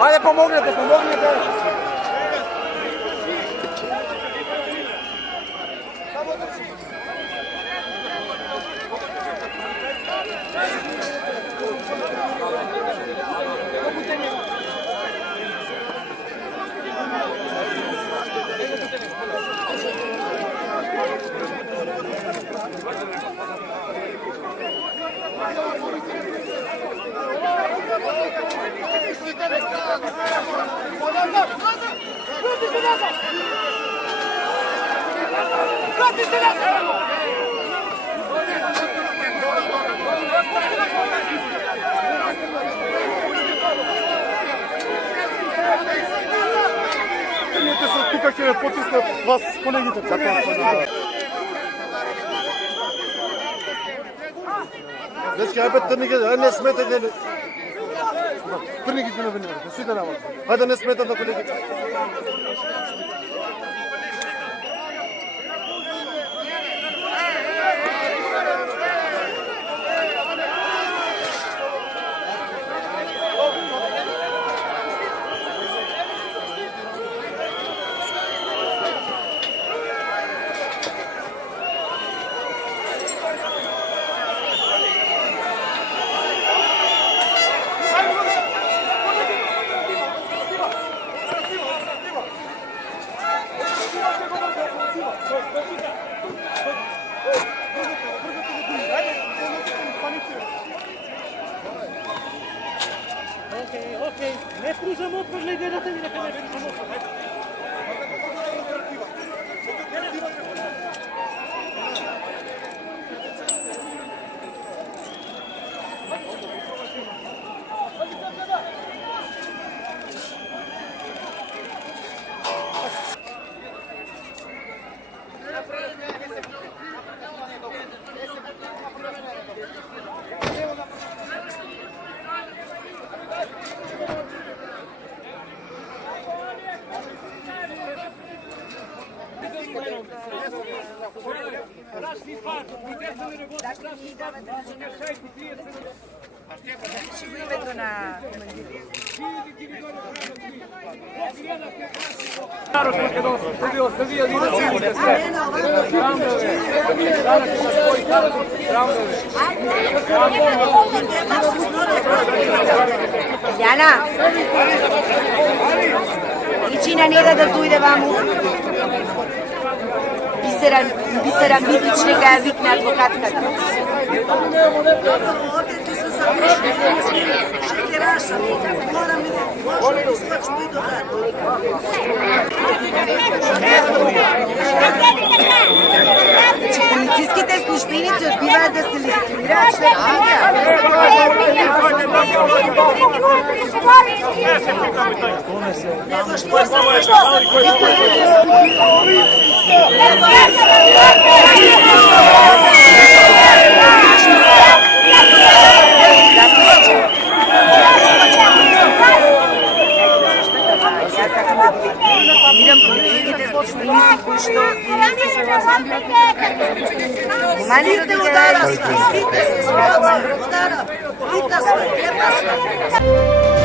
Ajde, pomognete. Тук ќе потисне вас колегите. Дечки, ајде трни ги, не сметајте. Трни ги на вината, сите на вас. Ајде не сметат на колегите. Okej, ne pružamo otpor, ne gledate mi neka ne pružamo otpor. Jana, većina njega da tu ide vamo. Biseran Vidić neka je vikne advokatka. Ovdje tu se zaprešli, šekeraš sam, moram ide, možda iskaču i do Znači, policijskите službenici odbivajo da se legitimirajo človeka. Miram policijskите službenici koji što Svite udara sve, svite se udara, udara, pita sve, pjeva sve.